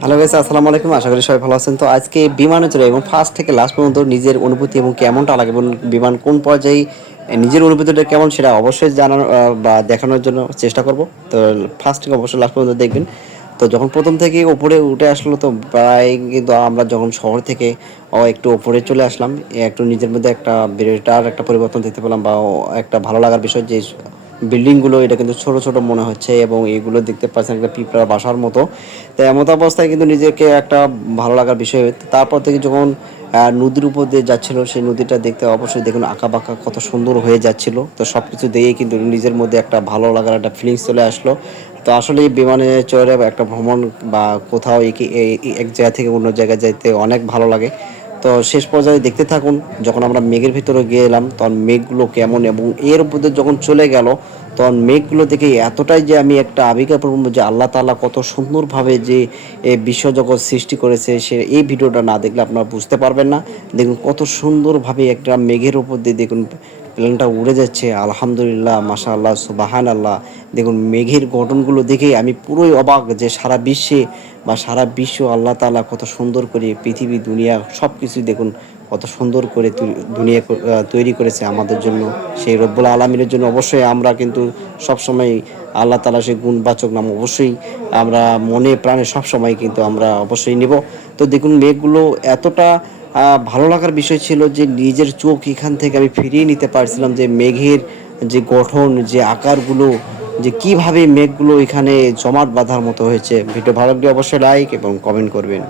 Hello guys, আসসালামু আলাইকুম। আশা করি সবাই ভালো আছেন। তো আজকে বিমানে চড়ে এবং ফার্স্ট থেকে লাস্ট পর্যন্ত নিজের অনুভূতি এবং কেমনটা লাগে এবং বিমান কোন পর্যায়ে নিজের অনুভূতিটা কেমন সেটা অবশ্যই জানার বা দেখানোর জন্য চেষ্টা করব। তো ফার্স্ট থেকে অবশ্যই লাস্ট পর্যন্ত দেখবেন। তো যখন প্রথম থেকে উপরে উঠে আসলো তো প্রায় কিন্তু আমরা যখন শহর থেকে একটু উপরে চলে আসলাম, একটু নিজের মধ্যে একটা বিরাট একটা পরিবর্তন দেখতে পেলাম বা একটা ভালো লাগার বিষয় যে বিল্ডিংগুলো এটা কিন্তু ছোট ছোট মনে হচ্ছে এবং এগুলো দেখতে পাচ্ছেন একটা পিঁপড়ার বাসার মতো। তো এমত অবস্থায় কিন্তু নিজেকে একটা ভালো লাগার বিষয়। তারপর থেকে যখন নদীর উপর দিয়ে যাচ্ছিল সেই নদীটা দেখতে অবশ্যই দেখুন আঁকা বাঁকা কত সুন্দর হয়ে যাচ্ছিল। তো সব কিছু দেখেই কিন্তু নিজের মধ্যে একটা ভালো লাগার একটা ফিলিংস চলে আসলো। তো আসলে এই বিমানে চড়ে একটা ভ্রমণ বা কোথাও এক জায়গা থেকে অন্য জায়গায় যাইতে অনেক ভালো লাগে। তো শেষ পর্যায়ে দেখতে থাকুন, যখন আমরা মেঘের ভিতরে গেলাম তখন মেঘগুলো কেমন এবং এর উপর দিয়ে যখন চলে গেল তখন মেঘগুলো দেখে এতটাই যে আমি একটা আবেগপ্রবণ যে আল্লাহ তাআলা কত সুন্দরভাবে যে এই বিশ্বজগৎ সৃষ্টি করেছে, সে এই ভিডিওটা না দেখলে আপনারা বুঝতে পারবেন না। দেখুন কত সুন্দরভাবে একটা মেঘের উপর দিয়ে দেখুন প্লেনটা উড়ে যাচ্ছে। আলহামদুলিল্লাহ, মাশাআল্লাহ, সুবহানাল্লাহ। দেখুন মেঘের গঠনগুলো দেখেই আমি পুরোই অবাক যে সারা বিশ্বে বা সারা বিশ্ব আল্লাহ তাআলা কত সুন্দর করে পৃথিবী দুনিয়া সব কিছুই দেখুন কত সুন্দর করে দুনিয়া তৈরি করেছে আমাদের জন্য। সেই রব্বুল আলামিনের জন্য অবশ্যই আমরা কিন্তু সবসময় আল্লাহ তাআলার সেই গুণবাচক নাম অবশ্যই আমরা মনে প্রাণে সবসময় কিন্তু আমরা অবশ্যই নেব। তো দেখুন মেঘগুলো এতটা ভালো লাগার বিষয় ছিল যে নিজের চোখ এখান থেকে আমি ফিরিয়ে নিতে পারছিলাম যে মেঘের যে গঠন, যে আকারগুলো, যে কিভাবে মেঘগুলো এখানে জমাট বাঁধার মতো হয়েছে। ভিডিও ভালো লাগলে অবশ্যই লাইক এবং কমেন্ট করবেন।